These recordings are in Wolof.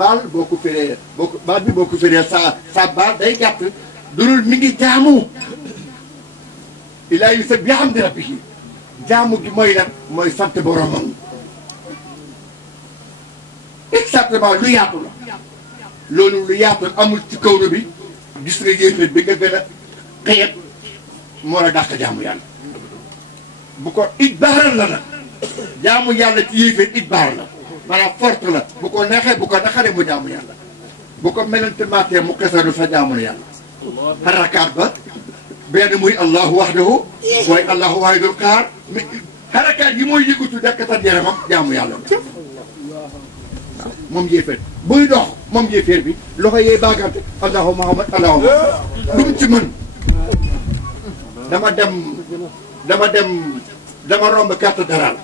baal boo ko firee baal bi boo ko firee sa baal day gàtt dulul mi ngi jaamu ilaa yusabbihu bihamdi rabbihi jaamu gi mooy lan mooy sant boromam exactement lu yaatu la loolu lu yaatu amul ci kawlu bi gis nga yéeféer bi nga gën a xëyat moo la dàq jaamu yàlla bu ko ijbaaral la nag jaamu yàlla ci yéeféer ijbaar la maanaam forte la bu ko neexee bu ko naxaree mu jaamu yàlla bu ko melante maatee mu xesalu sa jaamu yàlla xarakaat ba benn muy allahu wahdahu mooy allahu waahidul qahaar mais xarakaat yi mooy yëgutu dekkatat yaramam jaamu yàlla moom yéeféer buy dox moom yéeféer bi loxo yee baagante allahu muhammad allahu lu mu ci mën dama romb cathédrale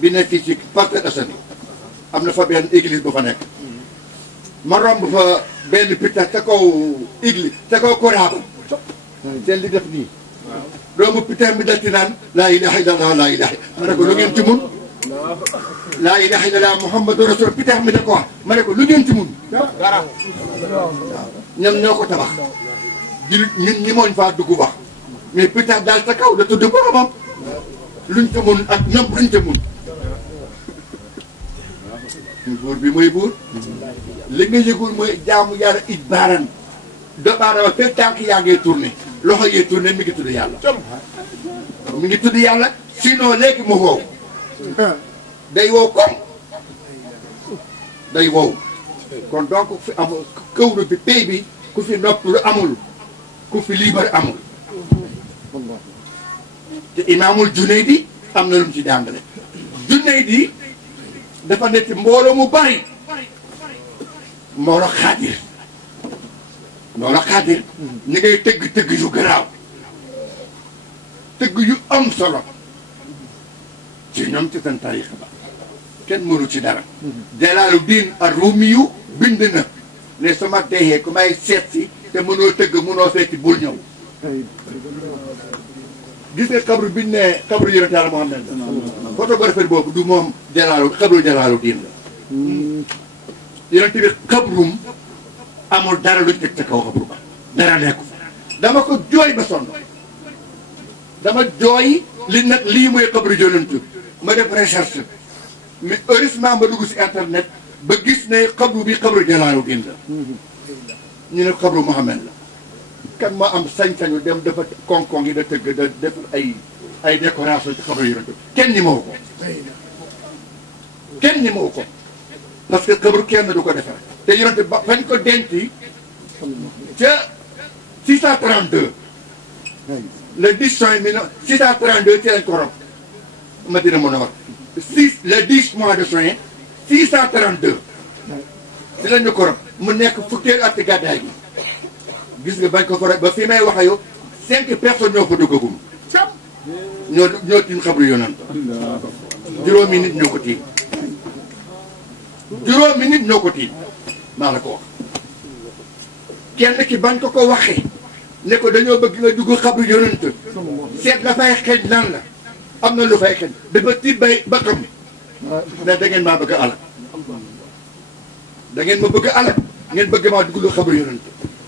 bi ne fii ci Parcelles Assainies am na fa benn église bu fa nekk ma romb fa benn pita ca kaw église ca kaw koraaba seen li def nii doomu pita mi dal ci naan laa ilaha illallah laa ilaha ma ne ko lu ngeen ci mun laa ilaha illallah muhammadu rasul pita mi da ko wax ma ne ko lu ngeen ci mun dara ñoom ñoo ko tabax ñun ñi mooñ faa dugg wax mais pita daal ca kaw da tudd boromam luñ ca mun ak ñoom luñ ca mun buur bi mooy buur li nga yëgul mooy jaamu yàlla ijbaaran doomu aadama fekk tànk yaa ngee tourné loxo yee tourné mi ngi tudd yàlla mi ngi tudd yàlla sinon léegi mu wow day wow comme day wow kon donc fi amul kawlu bi pay bi ku fi noppalu amul ku fi liibar amul te imaamul Junaydi am na lu mu ci jàngale Junaydi dafa nekk mbooloo mu bari mbooloo xaadir ñi ngay tëgg yu garaaw tëgg yu am solo ci ñoom ci seen tariixa ba kenn mënu ci dara Jalaaluddin Ar-Ruumiyu bind na ne sama deexee ku may seet si te mënoo tëgg mënoo seeti bul ñëw gis nga xabru biñ ne xabru yonent Yàlla Muhammad photographie boobu du moom xabru Jalaaluddin la yonent bi xabrum amul dara luñ teg ca kaw xabru ba dara nekku dama ko jooy ba sonn dama jooy li nag lii mooy xabru yonent ma def recherche mais heureusement ma dugg si internet ba gis ne xabru bi xabru Jalaaluddin la ñu ne xabru Muhammad la kan moo am sañ-sañu dem dafa koŋ-koŋ yi da tëgg da def ay décoration ci xabru yonent kenn ñi mawu ko kenn ñi mawu ko parce que xabru kenn du ko defar te yonent ba fañ ko denc ca 632 le 10 juin 632 ci lañ ko rob Madina Munawwara le 10 mois de juin 632 ci lañ ko rob mu nekk fukkeelu at gàddaay gi gis nga bañ ko fa ba fi may wax ak yow 5 personnes ñoo fa duggagum ñoo tiim xabru yonent juróomi nit ñoo ko tiim maa la ko wax kenn ki bañ ko waxee ne ko dañoo bëgg nga dugg xabru yonent seet la fay xeeñ lan la am na lu fay xeeñ dafa tiit bay ba xam ne da ngeen maa bëgg a alal da ngeen ma bëgg a alal ngeen bëgg maa dugg lu xabru yonent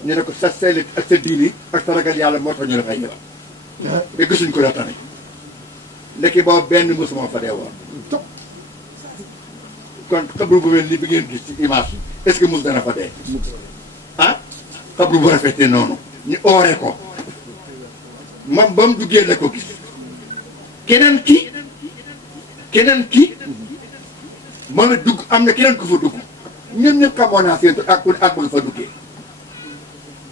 ñu ne ko sa sellit ak sa diini ak sa ragal yàlla moo tax ñu dafay yëpp te gisuñ ko la tane ndekki boobu benn musuma fa dee woon kon xabru bu mel ni bi ngeen gis ci image est-ce que mus dana fa dee ah xabru bu rafetee noonu ñu oore ko moom ba mu duggee la ko gis keneen ki mën a dugg am na keneen ku fa dugg ñun ñëpp xamoon naa seen ak ba nga fa duggee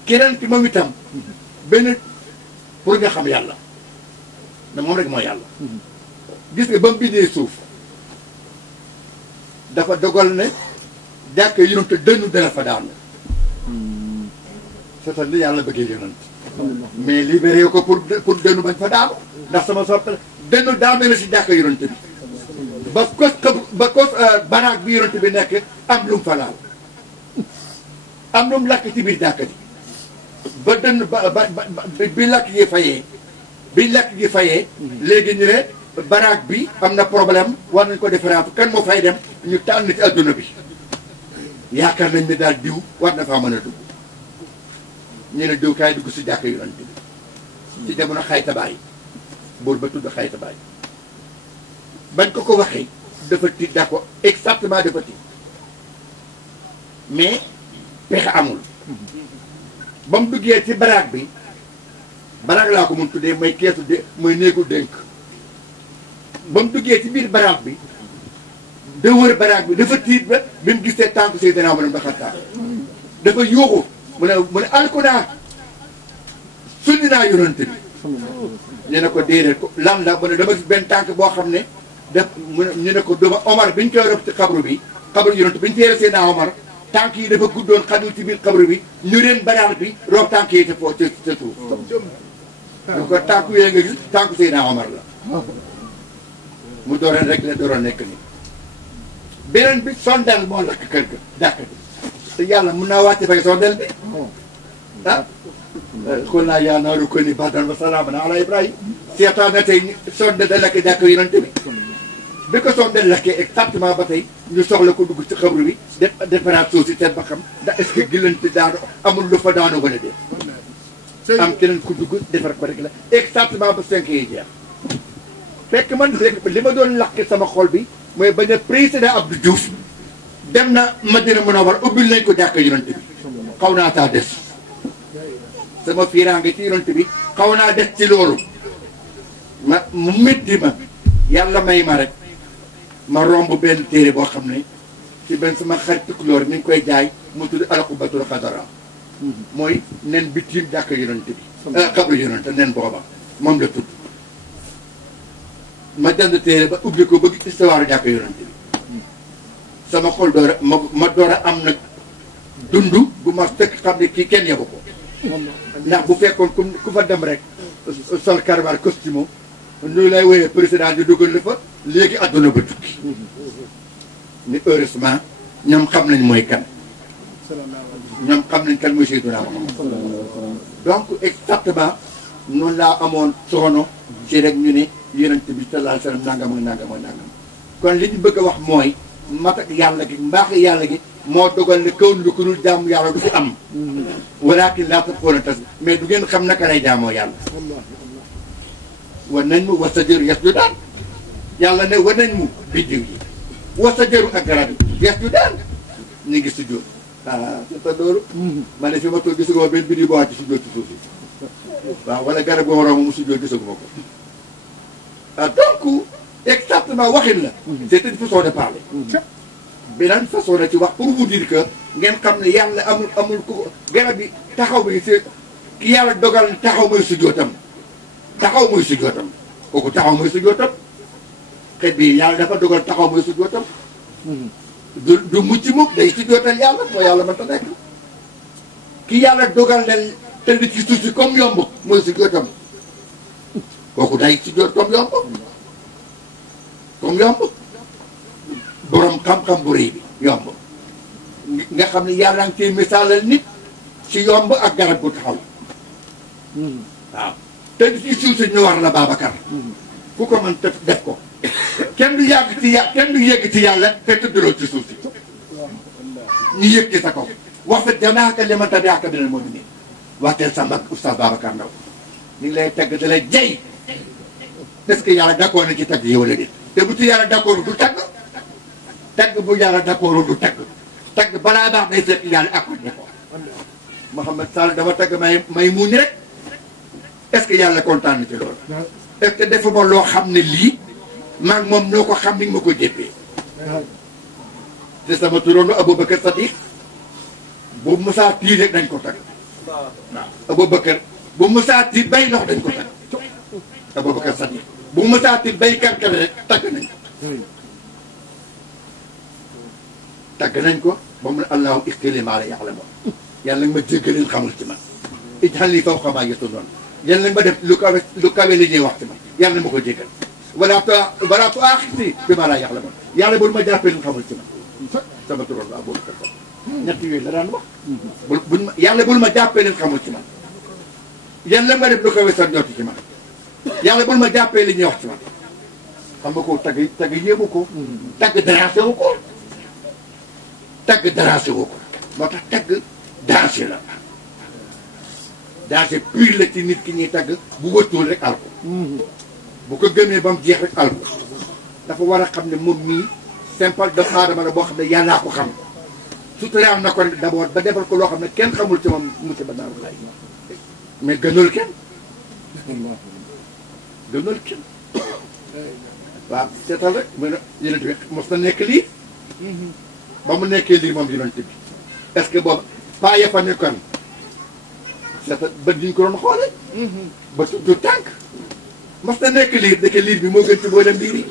keneen ki moom itam benn pour nga xam yàlla ne moom rek mooy yàlla gis nga ba mu bindee suuf dafa dogal ne jàkk yonent dënnu dana fa daanu c'est li yàlla bëggee yonent mais libéré ko pour dënnu bañ fa daanu ndax sama soppe dënnu daanu na si jàkk yonent bi ba kos baraag bi yonent bi nekk am lu mu fa laal am lu mu lakk ci biir jàkk ji ba dënn bi lakk gi fayee léegi ñu ne baraag bi am na problème war nañ ko defaraat kan moo fay dem ñu tànn ci adduna bi yaakaar nañ ne daal diw war na faa mën a dugg ñu ne diw kaay dugg si jàkk yonent bi ci jamono xayta baay buur ba tudd xayta baay bañ ko waxee dafa tiit d'accord exactement dafa tiit mais pexe amul ba mu duggee ci baraag bi baraag laa ko mun tuddee mooy keesu de mooy néegu dénk ba mu duggee ci biir baraag bi da wër baraag bi dafa tiit ba bi mu gisee tànk Seydina Omar ibn Khattab dafa yuuxu mu ne alku naa sulli naa yonent bi ñu ne ko déedéet ko lan la mu ne dama gis benn tànk boo xam ne def ñu ne ko duma Omar bi ñu koy rob ci xabru bi xabru yonent bi ñu teere Seydina Omar tànk yi dafa guddoon xajul ci biir xabru bi ñu reen baraag bi rob tànk yi te foo ca suuf ñu ko tànk yooyu nga gis tànk Seydina Omar la mu dooreen rek la dooroon nekk ni beneen bi sondeel moo lakk kër ga jàkk bi te yàlla mun naa wàcce fay sondeel bi ah xool naa yaa naaru kuni bardan wa salaaman ala Ibrahima seetaan na tey sondeel da lakk jàkk yonent bi ko sondeel lakkee exactement ba tey ñu soxla ko dugg ci xabru bi defaraat suuf si seet ba xam ndax est-ce que gilante daanu amul lu fa daanu ba la dee am keneen ku dugg defar ko rek la exactement ba 5 yi jeex fekk man li ma doon lakk sama xol bi mooy bañ a président Abdou Diouf dem na Madina Munawwara ubbil nañ ko jàkk yonent bi xaw naa taa des sama fiiraange ci yonent bi xaw naa des ci loolu ma mu métti ma yàlla may ma rek ma romb benn téere boo xam ne ci benn sama xarit tukulóor mi ngi koy jaay mu tudd Alqubatul Xadara mooy nen bi tiim jàkk yonent bi xabru yonent nen booba moom la tudd ma jënd téere ba ubbi ko bëgg histoire jàkk yonent bi sama xol door a ma door a am nag dund bu ma fekk xam ne kii kenn yebu ko ndax bu fekkoon ku fa dem rek sol karbar costume ñu lay woyee président di dugal la fa léegi adduna ba tukki ni heureusement ñoom xam nañ mooy kan ñoom xam nañ kan mooy Seydina Muhammad donc exactement noonu laa amoon soono ci rek ñu ne yonent bi sallallahu alayhi wa sallam nangam ak nangam ak nangam kon li ñu bëgg a wax mooy mat ak yàlla gi mbaax yàlla gi moo dogal ne kaw lu ko dul jaamu yàlla du fi am walaakin laa tafqahuuna tasbiihahum mais du ngeen xam naka lay jaamoo yàlla wa nañ mu wa sajaru yasjudaan yàlla ne wa nañ mu biddiw yi wa sajaru ak garab yi yasjudaan ñu ngi sujjóot c'est ça loolu ma ne fi ma toog gisaguma benn biddiw boo wàcc sujjóot ci suuf si waaw wala garab boo romb mu sujjóot gisaguma ko donc exactement waxin la c'est une façon de parler beneen façon la ci wax pour vous dire que ngeen xam ne yàlla amul ku garab bi taxaw bi c'est ki yàlla dogal taxaw mooy sujjóotam taxaw mooy sujjóotam kooku taxaw mooy sujjóotam xet bi yàlla dafa dogal taxaw mooy sujjóotam du mucc mukk day sujjóotal yàlla moo yàlla mën ta nekk ki yàlla dogal leen tëdd ci suuf si comme yomb mooy sujjóotam kooku day sujjóot comme yomb borom xam-xam bu rëy bi yomb nga xam ne yàlla ngi ciy misaalal nit ci yomb ak garab bu taxaw waaw te ci suuf si ñu war la Babacar ku ko mën te def ko kenn du yàgg ci kenn du yëgg ci yàlla te tëddaloo ci suuf si ñu yëg ci sa kaw wax fa jamaaka liman tabi'aka minal mu'minin waxteel sa mbag oustaz Babacar Ndaw ñu ngi lay tagg da lay jay est-ce que yàlla d'accord na ci tagg yi wala déet te bu ci yàlla d'accord du tagg bu yàlla d'accord du tagg balaa baax day fekk yàlla accordé ko Mouhamed Sall dama tagg may muñ rek est-ce que yàlla kontaan na ci loolu est-ce que defuma loo xam ne lii maa ngi moom noo ko xam ni nga ma ko jéppee te sama turoon Aboubacar Sadiq bu Moussa tiir rek dañ ko tagg waaw Aboubacar bu Moussa tiir bay ndox dañ ko tagg Aboubacar Sadiq bu Moussa tiir bay karkare rek tagg nañ ko tagg nañ ko ba mu ne allahu ixtili maa la ya'lamu yàlla nga ma jéggaleel xamul ci man ij'al li fawqa maa yas'uruun yàlla nga ma def lu kawe li ñuy wax ci man yàlla na ma ko jéggal wala tu'aaxidhnii bimaa laa ya'lamuun yàlla bul ma jàppee lu xamul ci man sama turoon la Aboubacar ñett yooyu la daan wax yàlla bul ma jàppee leen xamul ci man yàlla nga def lu kawe sa njort ci man yàlla bul ma jàppee li ñuy wax ci man xam nga ko tagg yéemu ko tagg dérangé wu ko tagg daraase woo ko moo tax tagg danger la danger pire la ci nit ki ñuy tagg bu wëttuwul rek alko bu ko gëmee ba mu jeex rek alko dafa war a xam ne moom mii simple doomu aadama la boo xam ne yàllaa ko xam suturaal na ko rek d'abord ba defal ko loo xam ne kenn xamul ci moom musiba naaru lay mais gënul kenn gënul kenn waaw seetal rek mu ne yonent bi mos na nekk lii ba mu nekkee lii moom yonent bi est-ce que boobu paa ya fa nekkoon seetal bët ñu ko doon xoole ba du tànk mos na nekk liir dëkk liir bi moo gën ci boo dem liir yi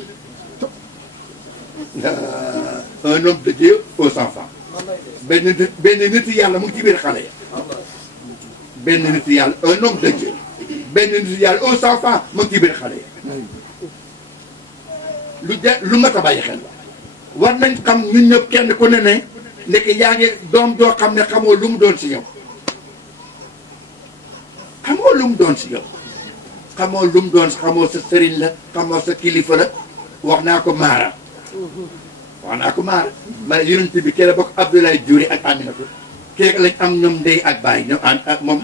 un homme de Dieu aux enfants benn nit yàlla mu ngi ci biir xale ya benn nit yàlla un homme de Dieu benn nit yàlla aux enfants mu ngi ci biir xale ya lu mat a bàyyi xel la war nañ xam ñun ñëpp kenn ku ne ne nekk yaa ngi doom joo xam ne xamoo lu mu doon si yow xamoo lu mu doon si yow xamoo lu mu doon xamoo sa sëriñ la xamoo sa kilifa la wax naa ko maara ma yonent bi kere bokk Abdoulaye Diouri ak Aminata kere lañ am ñoom ndey ak baay ñoom ak moom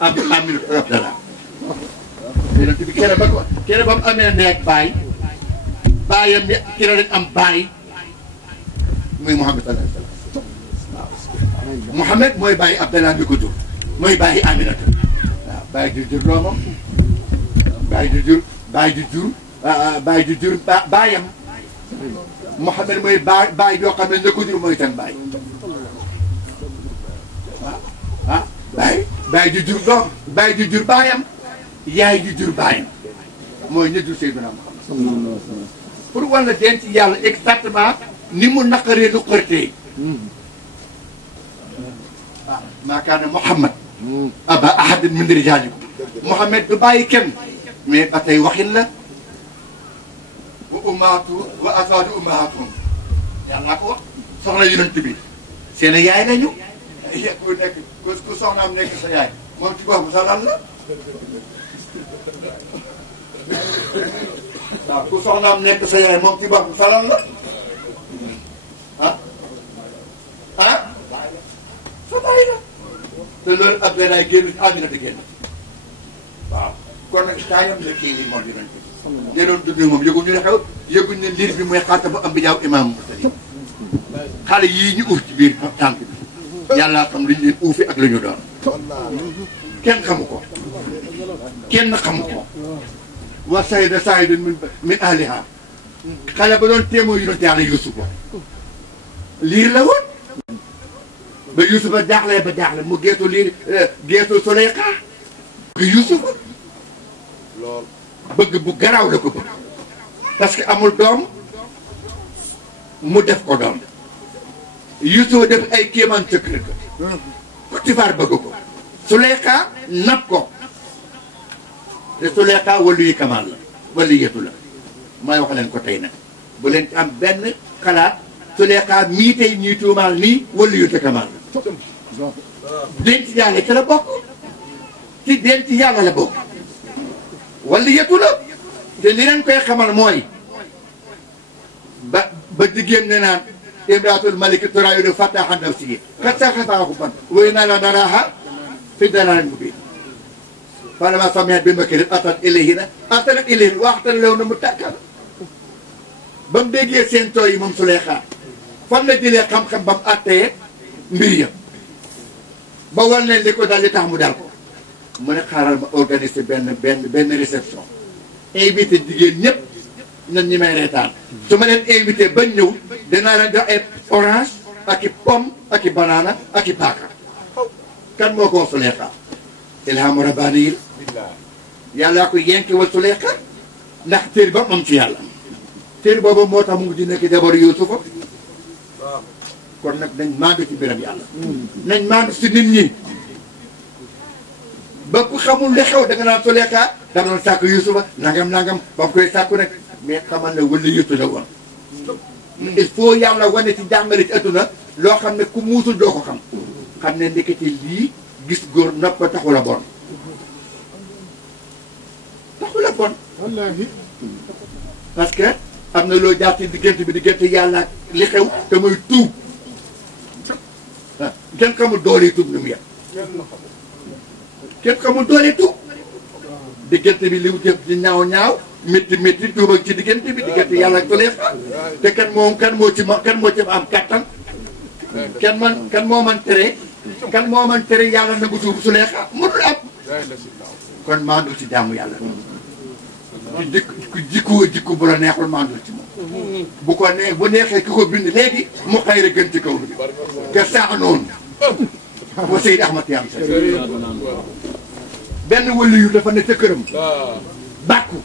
Aminata Abdallah yonent bi kere ba mu amee ndey ak baay baayam bi kere lañ am baay muy Mouhamed sallallahu alayhi wa sallam waaw Mouhamed mooy bàyyi Abdallah bi ko jur mooy bàyyi Aminata waaw bàyyi di jur doomam bàyyi di jur baayam Mouhamed mooy baay yoo xam ne na ko jur mooy seen baay waaw baay di jur doom baay di jur baayam yaay di jur baayam mooy ña jur Seydina Muhammad pour walla denc yàlla exactement ni mu naqaree lu xërtee waaw maa kaana Muhammad aba ahadin min rijaalikum Muhammad du bàyyi kenn mais ba tey waxin la wa ummaatu wa azwaaju ummaatuhum yàlla ko wax soxna yonent bi seen yaay lañu ku nekk ku soxnaam nekk sa yaay moom ci boppam sa lan la waaw ku soxnaam nekk sa yaay moom ci boppam sa lan la sa bàyyi la te loolu ab bennaay génn àddina di génn waaw kon nag taayam la kii nii moom yonent bi ñenoon dund moom yëguñu ne xew yëguñ ne liir bi mooy xaata bu am bi jaaw imaam mursaliin xale yii ñu uuf ci biir tànk bi yàllaa xam li ñu leen uufi ak la ñu doon kenn xamu ko kenn xamu ko wa sayda saydun min ahliha xale ba doon téemoo yonent yàlla Yuusufa liir la woon ba Yuusufa jaaxlee ba jaaxle mu geetu liir geetu Suleyxa que Yuusufa bëgg bu garaaw la ko bëgg parce que amul doom mu def ko doom Yuusufa def ay kéemaan ca kër ga Potifar bëgg ko Suleyxa nab ko te Suleyxa wàllu yi kamaan la wàllu yetu la may wax leen ko tey nag bu leen ci am benn xalaat Suleyxa mii tey ñuy tuumaal nii wàllu yu te kamaan la denc yàlla ca la bokk ci denc yàlla la bokk wala yetu la te li leen koy xamal mooy ba jigéen ne naan imraatul maliki turaawidu fattaahan nafsihi qad saxafahaa hubban wa innaa la naraahaa fii dalaalin mubiin falammaa sami'at bi makrihinna arsalat ilayhinna wa a'tadna lahunna mutaka'a ba mu déggee seen tooy yi moom Suleyxa fan la jëlee xam-xam ba mu àttee mbir ya ba wan leen li ko dal li tax mu dal ko mu ne xaaral ma organiser benn réception invité jigéen ñëpp ñun ñi may reetaan su ma leen invité bañ ñëw danaa leen jox ay orange ak i pomme ak i banana ak i paaka kan moo ko wax Suleyxa ilhaamu rabbaani yàllaa ko yenkewal Suleyxa ndax téer ba am ci yàlla téer boobu moo tax mu ngi di nekk jabaru Yuusufa kon nag nañ maandu ci biram yàlla nañ maandu si nit ñi ba ku xamul li xew da nga naan Suleyxa dama doon sàkku Yuusufa nangam ba mu koy sàkku rek mais xamal ne wala yëttu la woon il faut yàlla wane ci jàngale ci adduna loo xam ne ku muusul doo ko xam ne ndekete lii gis góor nopp ko taxul a bon wallaahi parce que am na loo jaar ci diggante bi diggante yàlla ak li xew te muy tuub kenn xamul doole tuub nu mu yem kenn xamul doole tuub diggante bi li mu jëf di ñaaw ñaaw métti métti tuub ak ci diggante bi diggante yàlla ak Suleyxa te kan moo ci am kattan kan moo man tere yàlla nangu tuub Suleyxa mënul am kon maandul ci jaamu yàlla ci jikko bu la neexul maandul ci moom bu neexee ki ko bind léegi mu xayra gën ci kaw lu bi te saax noonu moo Seydi Ahmad Tidiane benn wëli yu dafa ne ca këram bàkku